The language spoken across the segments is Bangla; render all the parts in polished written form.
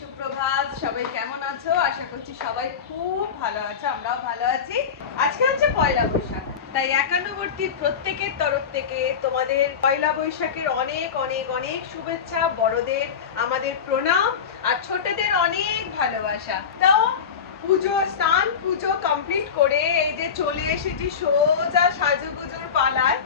সুপ্রভাত। সবাই কেমন আছো? আশা করছি সবাই খুব ভালো আছো, আমরাও ভালো আছি। আজকে হচ্ছে পয়লা বৈশাখ, তাই একান্নবর্তীর প্রত্যেকের তরফ থেকে তোমাদের পয়লা বৈশাখের অনেক অনেক অনেক শুভেচ্ছা, বড়দের আমাদের প্রণাম, আর ছোটদের অনেক ভালোবাসা। তাও পুজো, স্নান পুজো কমপ্লিট করে এই যে চলে এসেছি সোজা সাজুগুজুর পালায়।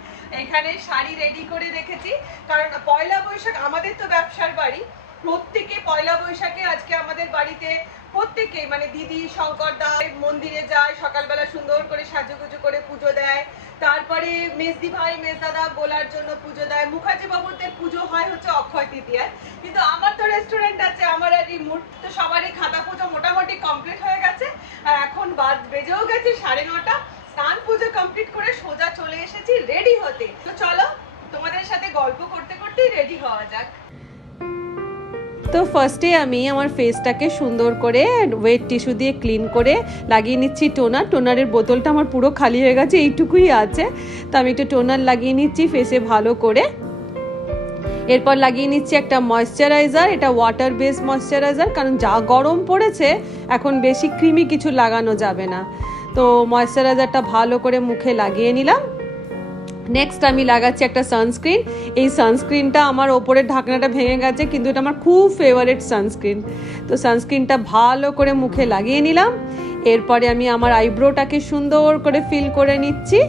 এখানে শাড়ি রেডি করে রেখেছি, কারণ পয়লা বৈশাখ আমাদের তো ব্যবসার বাড়ি, প্রত্যেকে পয়লা বৈশাখে আজকে আমাদের বাড়িতে প্রত্যেকে মানে দিদি শঙ্কর দা মন্দিরে যায়, সকালবেলা সুন্দর করে সাজুগুজু করে পুজো দেয়। তারপরে মেজদি ভাই মেজদাদা গোলার জন্য পুজো দেয়। মুখার্জি বাবুদের পুজো হয় হচ্ছে অক্ষয় তৃতীয়ায়, কিন্তু আমার তো রেস্টুরেন্ট আছে, আমার আর রিমোট, তো সবারই খাতা পুজো মোটামুটি কমপ্লিট হয়ে গেছে। আর এখন বেজেও গেছে 9:30। স্নান পুজো কমপ্লিট করে সোজা চলে এসেছি রেডি হতে। তো চলো তোমাদের সাথে গল্প করতে করতেই রেডি হওয়া যাক। তো ফার্স্টে আমি আমার ফেসটাকে সুন্দর করে ওয়েট টিস্যু দিয়ে ক্লিন করে লাগিয়ে নিচ্ছি টোনার। টোনারের বোতলটা আমার পুরো খালি হয়ে গেছে, এইটুকুই আছে, তো আমি একটু টোনার লাগিয়ে নিচ্ছি ফেসে ভালো করে। এরপর লাগিয়ে নিচ্ছি একটা ময়েশ্চারাইজার, এটা ওয়াটার বেস ময়েশ্চারাইজার, কারণ যা গরম পড়েছে এখন বেশি ক্রিমি কিছু লাগানো যাবে না। তো ময়েশ্চারাইজারটা ভালো করে মুখে লাগিয়ে নিলাম। নেক্সট আমি লাগাচ্ছি একটা সানস্ক্রিন। এই সানস্ক্রিনটা আমার ওপরের ঢাকনাটা ভেঙে গেছে, কিন্তু এটা আমার খুব ফেভারিট সানস্ক্রিন। তো সানস্ক্রিনটা ভালো করে মুখে লাগিয়ে নিলাম। এরপরে আমি আমার আইব্রোটাকে সুন্দর করে ফিল করে নিচ্ছি।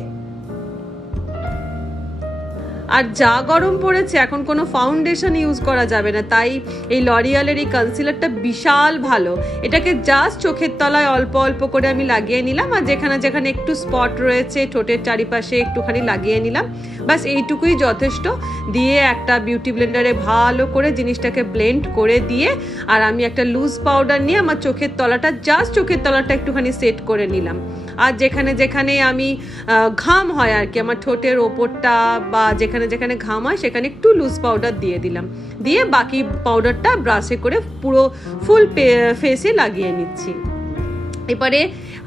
আর যা গরম পড়েছে এখন কোনো ফাউন্ডেশন ইউজ করা যাবে না, তাই এই লরিয়ালের এই কনসিলারটা বিশাল ভালো। এটাকে জাস্ট চোখের তলায় অল্প অল্প করে আমি লাগিয়ে নিলাম, আর যেখানে যেখানে একটু স্পট রয়েছে ঠোঁটের চারিপাশে একটুখানি লাগিয়ে নিলাম। বাস এইটুকুই যথেষ্ট। দিয়ে একটা বিউটি ব্লেন্ডারে ভালো করে জিনিসটাকে ব্লেন্ড করে দিয়ে, আর আমি একটা লুজ পাউডার নিয়ে আমার চোখের তলাটা, জাস্ট চোখের তলাটা একটুখানি সেট করে নিলাম। আর যেখানে যেখানে আমি ঘাম হয় আর কি, আমার ঠোঁটের ওপরটা বা যেখানে যেখানে ঘাম হয় সেখানে একটু লুজ পাউডার দিয়ে দিলাম। দিয়ে বাকি পাউডারটা ব্রাশে করে পুরো ফুল ফেসে লাগিয়ে নিচ্ছি। এবারে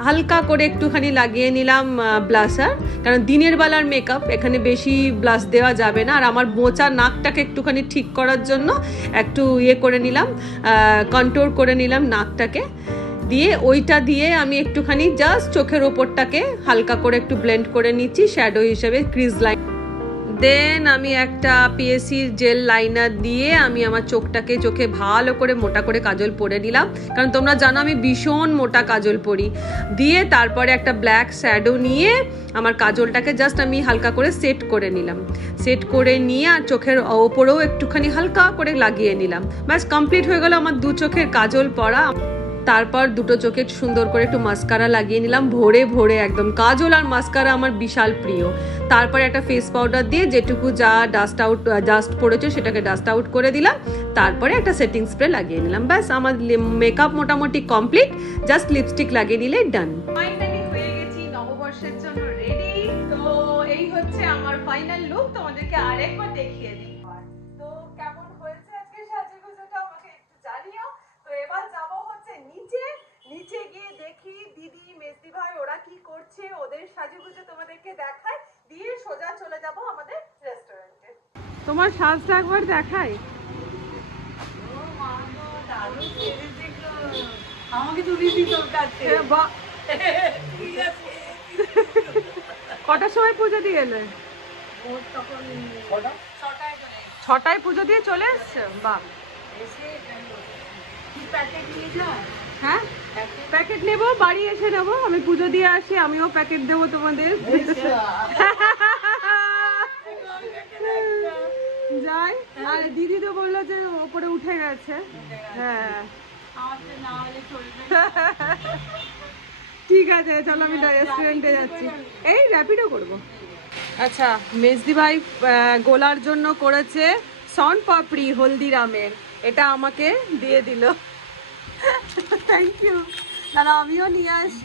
হালকা করে একটুখানি লাগিয়ে নিলাম ব্লাশার, কারণ দিনের বেলার মেকআপ, এখানে বেশি ব্লাশ দেওয়া যাবে না। আর আমার মোচা নাকটাকে একটুখানি ঠিক করার জন্য একটু করে নিলাম, কন্ট্রোল করে নিলাম নাকটাকে। দিয়ে ওইটা দিয়ে আমি একটুখানি জাস্ট চোখের ওপরটাকে হালকা করে একটু ব্লেন্ড করে নিচ্ছি শ্যাডো হিসেবে, ক্রিজ লাইন। দেন আমি একটা পিএসির জেল লাইনার দিয়ে আমি আমার চোখে ভালো করে মোটা করে কাজল পরে নিলাম, কারণ তোমরা জানো আমি ভীষণ মোটা কাজল পরি। দিয়ে তারপরে একটা ব্ল্যাক শ্যাডো নিয়ে আমার কাজলটাকে জাস্ট আমি হালকা করে সেট করে নিলাম। সেট করে নিয়ে আর চোখের ওপরেও একটুখানি হালকা করে লাগিয়ে নিলাম। ব্যাস কমপ্লিট হয়ে গেল আমার দু চোখের কাজল পরা। তারপর দুটো চোখে সুন্দর করে একটু মাস্কারা লাগিয়ে নিলাম, ভরে ভরে একদম। কাজল আর মাস্কারা আমার বিশাল প্রিয়। তারপরে একটা ফেস পাউডার দিয়ে যেটুকু যা ডাস্ট পড়েছে সেটাকে ডাস্ট আউট করে দিলাম। তারপরে একটা সেটিং স্প্রে লাগিয়ে নিলাম। ব্যাস আমার মেকআপ মোটামুটি কমপ্লিট, জাস্ট লিপস্টিক লাগিয়ে নিলে ডান। ফাইনালি হয়ে গেছি নববর্ষের জন্য রেডি। তো এই হচ্ছে আমার ফাইনাল লুক, তোমাদেরকে আরেকবার দেখিয়ে দিই। তো কেমন হয়েছে আজকে সাজুগুজুটা আমাকে একটু জানিও। তো এবার যাবো হচ্ছে নিচে গিয়ে দেখি দিদি মেজদি ভাই ওরা কি করছে, ওদের সাজুগুজু তোমাদেরকে দেখায়, দিয়ে সোজা চলে যাব আমাদের রেস্টুরেন্টে। তোমার সাজটা একবার দেখাই। আমাকে তো দিদি তোর কাছে কটার সময় পুজো দিয়ে এলে? 6টায় পুজো দিয়ে চলে এসছে। বাহ, হ্যাঁ প্যাকেট নেবো, বাড়ি এসে নেবো। আমি পুজো দিয়ে আসি, আমিও প্যাকেট দেবো তোমাদের। যাই। আর দিদি তো বললো যে ওপরে উঠে গেছে। হ্যাঁ ঠিক আছে, চলো আমি রেস্টুরেন্টে যাচ্ছি। এই র্যাপিডো করবো। আচ্ছা, মেজদি ভাই গোলার জন্য করেছে সন পাপড়ি হলদিরামের, এটা আমাকে দিয়ে দিল। থ্যাংক ইউ দাদা, আমিও নিয়ে আসি।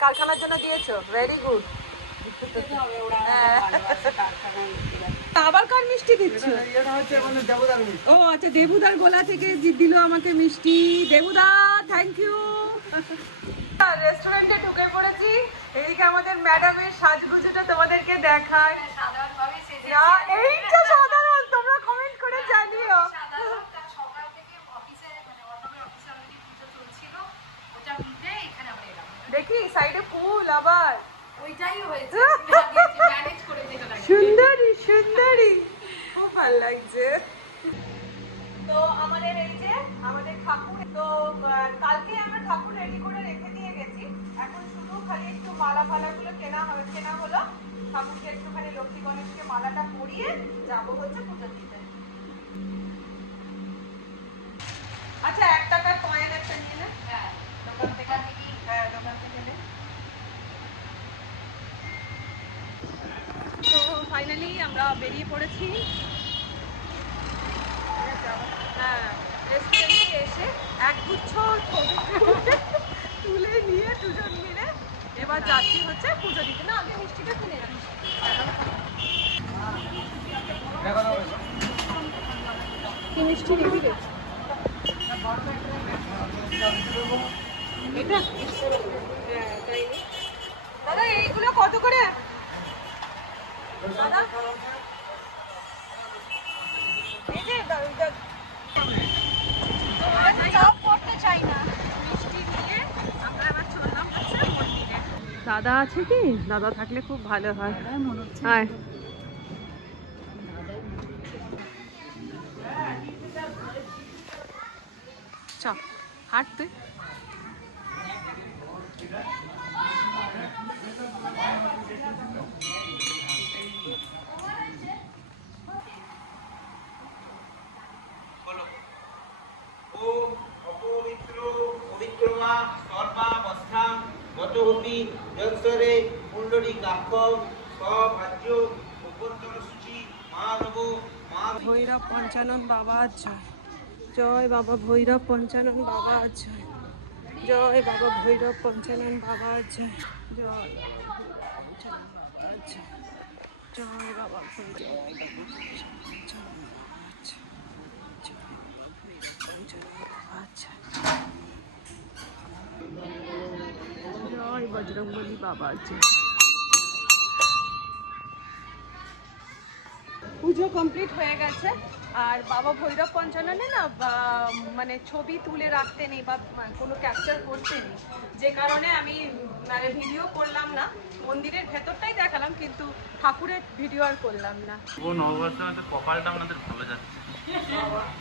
কারখানার জন্য দিয়েছো, ভেরি গুড। আবার কার মিষ্টি দিচ্ছ? ও আচ্ছা, দেবুদার গোলা থেকে দিল আমাকে মিষ্টি। দেবুদা থ্যাংক ইউ। রেস্টুরেন্টে ঢুকে পড়েছি। এদিকে আমাদের ম্যাডামের সাজগুজুটা তোমাদেরকে দেখায়। এইটা সাধারণ, তোমরা কমেন্ট করে জানিও। সাইডে ফুল আবার ওইটাই হয়েছে ম্যানেজ করে যেটা লাগে সুন্দরী সুন্দরী খুব ভালো লাগছে। তো আমাদের এই যে আমাদের ঠাকুর তো কালকে আমরা ঠাকুর রেডি করে রেখে দিয়ে গেছি, এখন শুধু খালি একটু মালা ফালাগুলো কেনা হলো, ঠাকুরকে একটুখানি লক্ষ্মী গণেশকে মালাটা পরিয়ে যাবো হচ্ছে পুজো দিতে। আচ্ছা 1 টাকার কয়েন একটা নিয়ে নে। হ্যাঁ দোকান থেকে নে। তো ফাইনালি আমরা বেরিয়ে পড়েছি। হ্যাঁ রেস্টুরেন্টে এসে একগুচ্ছ ছবি তুলে নিয়ে দুজন মিলে এবার যাচ্ছি হচ্ছে পুজো দিতে। না আগে মিষ্টিটা কিনে রাখি। কি মিষ্টি নিবি রে? এটা হ্যাঁ তাই নি। দাদা এইগুলো কত করে দাদা? এই যে দাদা আছে কি? দাদা থাকলে খুব ভালো হয়। মনে হচ্ছে আয় চ হাঁট তুই। ওম অপবিত্র পবিত্রমা সর্বাবস্থাং গতহপি যৎসরে পুণ্ডরীকাক্ষ স্বভাজ্য অভ্যন্তর সূচি মা নব মা ভৈরব পঞ্চানন বাবা জয়। জয় বাবা ভৈরব পঞ্চানন বাবা জয়। জয় বাবা ভৈরব পঞ্চানন বাবা জয়। জয় জয় বাবা জয় বজরংবলী বাবা জয়। পুজো কমপ্লিট হয়ে গেছে আর বাবা ভৈরব পঞ্চাননে না মানে ছবি তুলে রাখতে নেই বা কোনো ক্যাপচার করতে নেই, যে কারণে আমি মানে ভিডিও করলাম না। মন্দিরের ভেতরটাই দেখালাম কিন্তু ঠাকুরের ভিডিও আর করলাম না। ও নববর্ষে আমাদের কপালটা আপনাদের ভালো যাচ্ছে।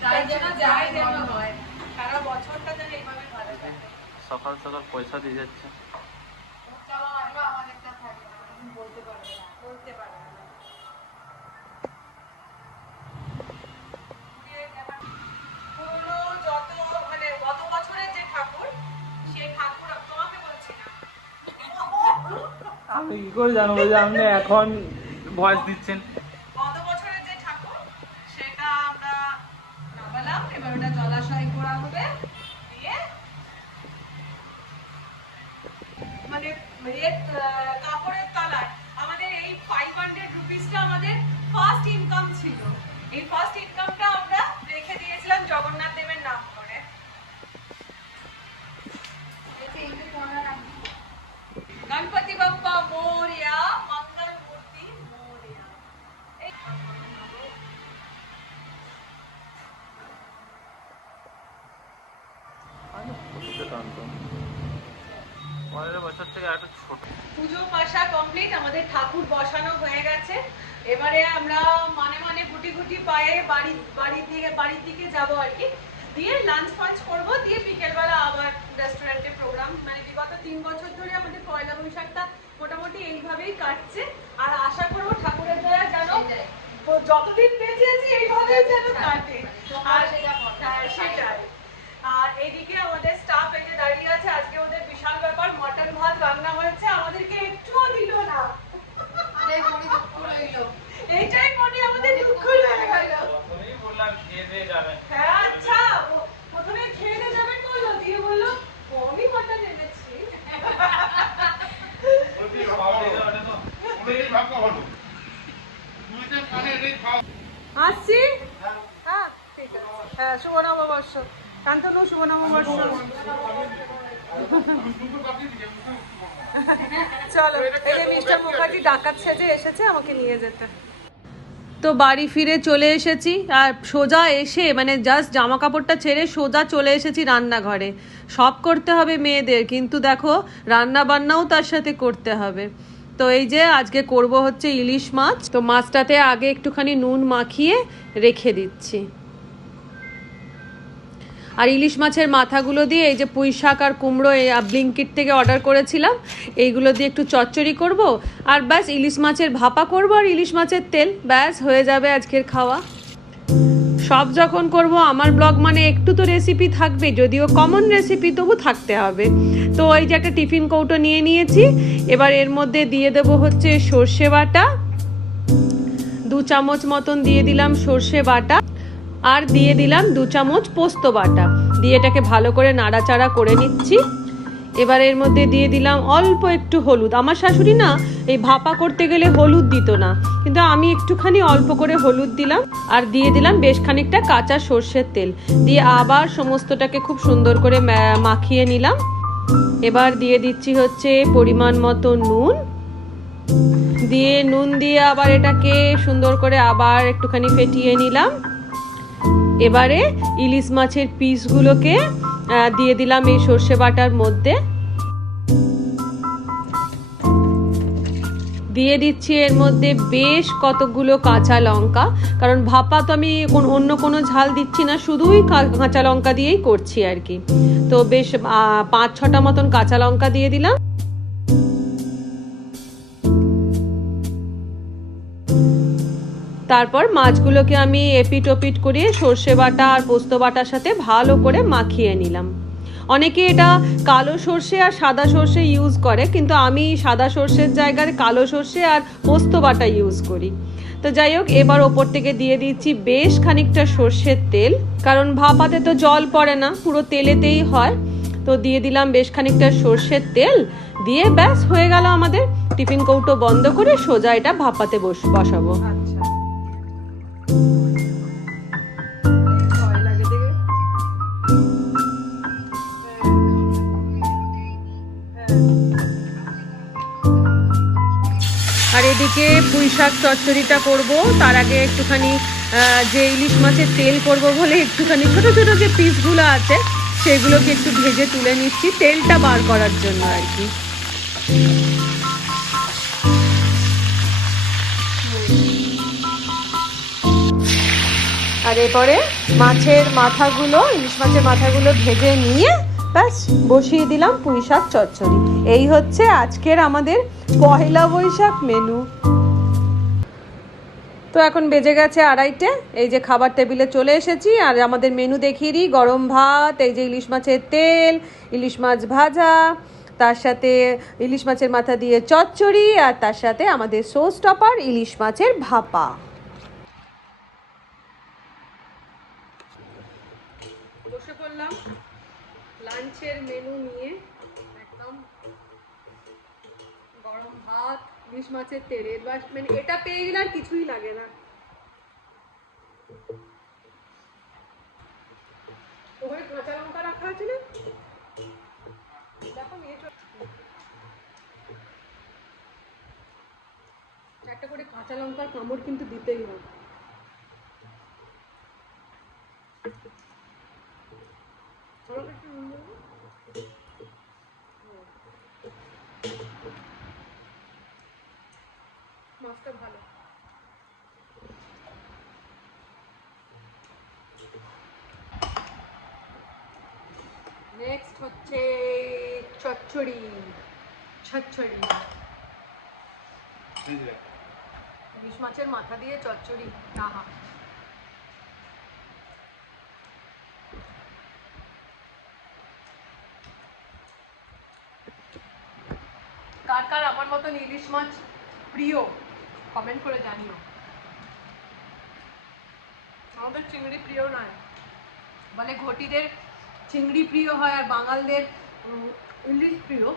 তাই যেন যায় যেন হয় সারা বছরটা যেন এইভাবে ভালো যায়। সকাল সকাল পয়সা দিয়ে যাচ্ছে। চাওয়া আসবে আমাদেরটা থাকবে না, তুমি বলতে পারবে না। পুরনো যত মানে গত বছরের যে ঠাকুর সেই ঠাকুর তোমাকে বলছি না, আমি কি করে জানবো যে আপনি এখন ভয়েস দিচ্ছেন? গত বছরের যে ঠাকুর সেটা আমরা নামালাম, এবার ওটা জলাশয় করা হবে দিয়ে মানে কাপড়ের তলায় আমাদের এই 500 রুপিসটা আমাদের ফার্স্ট ইনকাম ছিল। এই ফার্স্ট ইনকামটা আমরা রেখে দিয়েছিলাম জগন্নাথ দেবের নাম করে। গণপতি বাপ্পা মোরিয়া, মঙ্গল মূর্তি মোরিয়া। পরের বছর থেকে একটু ছোট। পুজো পাশা কমপ্লিট, আমাদের ঠাকুর বসানো হয়ে গেছে। এবারে আমরা মানে গুটি গুটি পায়ে বাড়ির দিকে যাব আর কি, দিয়ে লাঞ্চ ফাঞ্চ করবো, দিয়ে বিকেলবেলা আবার রেস্টুরেন্টে প্রোগ্রাম। মানে বিগত 3 বছর ধরে আমাদের পয়লা বৈশাখটা মোটামুটি এইভাবেই কাটছে আর আশা করবো ঠাকুরের দয়া যেন যতদিন বেঁচে আছি এইভাবেই যেন কাটে। আর সেটাই। আর এইদিকে আমাদের স্টাফ এই যে দাঁড়িয়ে আছে, আজকে ওদের বিশাল ব্যাপার, মটন ভাত রান্না হয়েছে, আমাদেরকে একটুও দিল না। এইটাই মনে আমাদের দুঃখ হয়ে গেল। প্রথমেই বললাম খেয়ে দিয়ে যাবেন। হ্যাঁ আচ্ছা, প্রথমে খেয়ে দিয়ে যাবেন বললো, দিয়ে বললো কমই মটন এনেছি। আসছি। হ্যাঁ ঠিক আছে। হ্যাঁ শুভ নববর্ষ শান্তনু, শুভ নববর্ষ। চলো এই যে মিস্টার মুখার্জি ডাকাত সেজে এসেছে আমাকে নিয়ে যেতে। তো বাড়ি ফিরে চলে এসেছি আর সোজা এসে মানে জাস্ট জামা কাপড়টা ছেড়ে সোজা চলে এসেছি রান্নাঘরে। সব করতে হবে মেয়েদের, কিন্তু দেখো রান্না বান্নাও তার সাথে করতে হবে। তো এই যে আজকে করব হচ্ছে ইলিশ মাছ। তো মাছটাতে আগে একটুখানি নুন মাখিয়ে রেখে দিচ্ছি। আর ইলিশ মাছের মাথাগুলো দিয়ে এই যে পুঁই শাক আর কুমড়ো ব্লিঙ্কিট থেকে অর্ডার করেছিলাম, এইগুলো দিয়ে একটু চচ্চড়ি করব আর ব্যাস ইলিশ মাছের ভাপা করব আর ইলিশ মাছের তেল, ব্যাস হয়ে যাবে আজকের খাওয়া। সব যখন করব আমার ব্লগ মানে একটু তো রেসিপি থাকবে, যদিও কমন রেসিপি তবু থাকতে হবে। তো এই যে একটা টিফিন কৌটো নিয়ে নিয়েছি, এবার এর মধ্যে দিয়ে দেব হচ্ছে সর্ষে বাটা, 2 চামচ মতন দিয়ে দিলাম সর্ষে বাটা, আর দিয়ে দিলাম 2 চামচ পোস্ত বাটা, দিয়ে এটাকে ভালো করে নাড়াচাড়া করে নিচ্ছি। এবার এর মধ্যে দিয়ে দিলাম অল্প একটু হলুদ। আমার শাশুড়ি না এই ভাপা করতে গেলে হলুদ দিত না, কিন্তু আমি একটুখানি অল্প করে হলুদ দিলাম। আর দিয়ে দিলাম বেশ খানিকটা কাঁচা সর্ষের তেল, দিয়ে আবার সমস্তটাকে খুব সুন্দর করে মাখিয়ে নিলাম। এবার দিয়ে দিচ্ছি হচ্ছে পরিমাণ মতো নুন, দিয়ে নুন দিয়ে আবার এটাকে সুন্দর করে আবার একটুখানি ফেটিয়ে নিলাম। এবারে ইলিশ মাছের পিসগুলোকে দিয়ে দিলাম এই সর্ষে বাটার মধ্যে, দিয়ে দিচ্ছি এর মধ্যে বেশ কতগুলো কাঁচা লঙ্কা, কারণ ভাপা তো আমি অন্য কোনো ঝাল দিচ্ছি না, শুধুই কাঁচা লঙ্কা দিয়েই করছি আর কি। তো বেশ 5-6টা মতন কাঁচা লঙ্কা দিয়ে দিলাম। তারপর মাছগুলোকে আমি এপিট ওপিট করে সর্ষে বাটা আর পোস্ত বাটার সাথে ভালো করে মাখিয়ে নিলাম। অনেকে এটা কালো সর্ষে আর সাদা সর্ষে ইউজ করে, কিন্তু আমি সাদা সর্ষের জায়গায় কালো সর্ষে আর পোস্ত বাটা ইউজ করি। তো যাই হোক, এবার ওপর থেকে দিয়ে দিচ্ছি বেশ খানিকটা সর্ষের তেল, কারণ ভাপাতে তো জল পড়ে না, পুরো তেলেতেই হয়। তো দিয়ে দিলাম বেশ খানিকটা সর্ষের তেল, দিয়ে ব্যাস হয়ে গেল আমাদের। টিফিন কৌটো বন্ধ করে সোজা এটা ভাপাতে বসাবো। আর এদিকে পুঁই শাক চচ্চড়িটা করব, তার আগে একটুখানি যে ইলিশ মাছের তেল করব বলে একটুখানি ছোট ছোট যে পিসগুলো আছে সেগুলোকে একটু ভেজে তুলে নিচ্ছি, তেলটা বার করার জন্য আর কি। আর এরপরে মাছের মাথাগুলো, ইলিশ মাছের মাথাগুলো ভেজে নিয়ে ব্যাস বসিয়ে দিলাম পুঁই শাক চচ্চড়ি। এই হচ্ছে আজকের আমাদের পহেলা বৈশাখ মেনু। তো এখন বেজে গেছে 2:30, এই যে খাবার টেবিলে চলে এসেছি। আর আমাদের মেনু দেখিয়ে দিই, গরম ভাত, এই যে ইলিশ মাছের তেল, ইলিশ মাছ ভাজা, তার সাথে ইলিশ মাছের মাথা দিয়ে চচ্চড়ি, আর তার সাথে আমাদের শো স্টপার ইলিশ মাছের ভাপা। বসে পড়লাম লাঞ্চের মেনু নিয়ে, একদম গরম ভাত, ইলিশ মাছের তেল, মানে এটা পেয়ে গেলে আর কিছুই লাগে না। ওখানে কাঁচা লঙ্কা রাখা আছে না, দেখো নিয়ে একটা করে কাঁচা লঙ্কার কামড় কিন্তু দিতেই হবে। মাছটা ভালো। নেক্সট হচ্ছে চচ্চড়ি। ইলিশ মাছের মাথা দিয়ে চচ্চড়ি, আহা। কার কার আমার মতন ইলিশ মাছ প্রিয় কমেন্ট করে জানিও। আমাদের চিংড়ি প্রিয় নয়, বলে ঘটিদের চিংড়ি প্রিয় হয় আর বাঙালদের ইলিশ প্রিয়,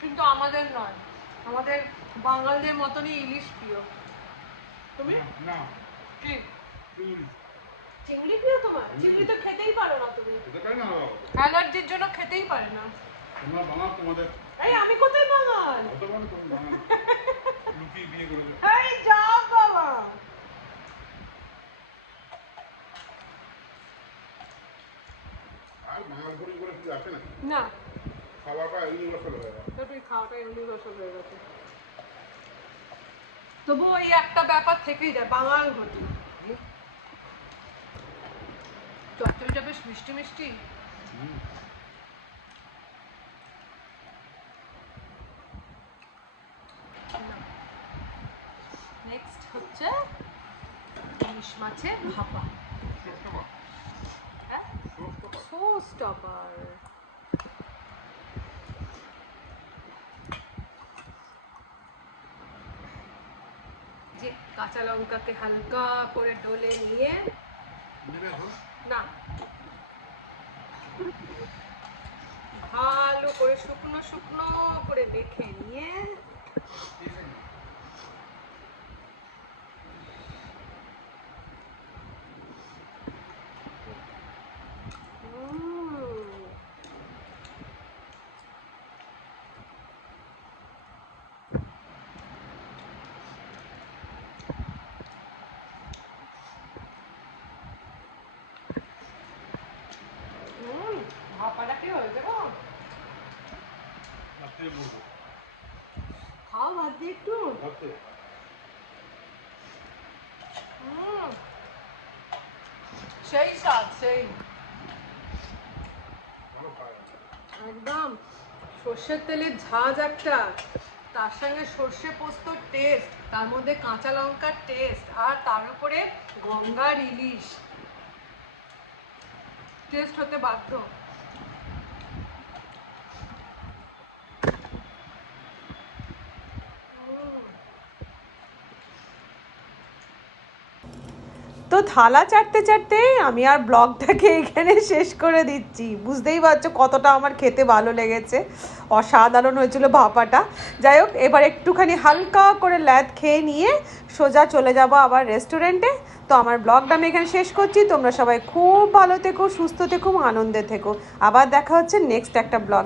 কিন্তু আমাদের নয়, আমাদের বাঙালদের মতনই ইলিশ প্রিয়। তুমি না কি চিংড়ি প্রিয় তোমার? চিংড়ি তো খেতেই পারো না তুমি, অ্যালার্জির জন্য খেতেই পারে না। তোমরা বাঙাল, তোমাদের এই আমি কোথায় বাঙাল? এই যাও বাবা, ভাঙাল করে কিছু আসে না না, খাওয়াটা ইউনিভার্সাল হয়ে যায় তোর খাওয়াটা ইউনিভার্সাল হয়ে গেছে। তবু ওই একটা ব্যাপার থেকেই যায়, বাঙাল ঘটি। চচ্চড়িটা বেশ মিষ্টি মিষ্টি। নেক্সট হচ্ছে ইলিশ মাছের ভাপা। হ্যাঁ, সোস টপার। যে কাঁচা লঙ্কাকে হালকা করে ডলে নিয়ে, না ভালো করে শুকনো শুকনো করে মেখে নিয়ে ভাপাটা কি হয়েছে গো? খাও ভাত দিয়ে একটু। সেই স্বাদ, সেই একদম সর্ষের তেলের ঝাঁজ একটা, তার সঙ্গে সর্ষে পোস্তর টেস্ট, তার মধ্যে কাঁচা লঙ্কার টেস্ট, আর তার উপরে গঙ্গার ইলিশ, টেস্ট হতে বাধ্য। তো থালা চাটতে চাটতে আমি আর ব্লগটাকে এখানে শেষ করে দিচ্ছি। বুঝতেই পারছো কতটা আমার খেতে ভালো লেগেছে, অসাধারণ হয়েছিল ভাপাটা। যাই হোক, এবার একটুখানি হালকা করে ল্যাদ খেয়ে নিয়ে সোজা চলে যাব আবার রেস্টুরেন্টে। তো আমার ব্লগটা আমি এখানে শেষ করছি। তোমরা সবাই খুব ভালো থেকো, সুস্থ থেকো, আনন্দে থেকো। আবার দেখা হচ্ছে নেক্সট একটা ব্লগ।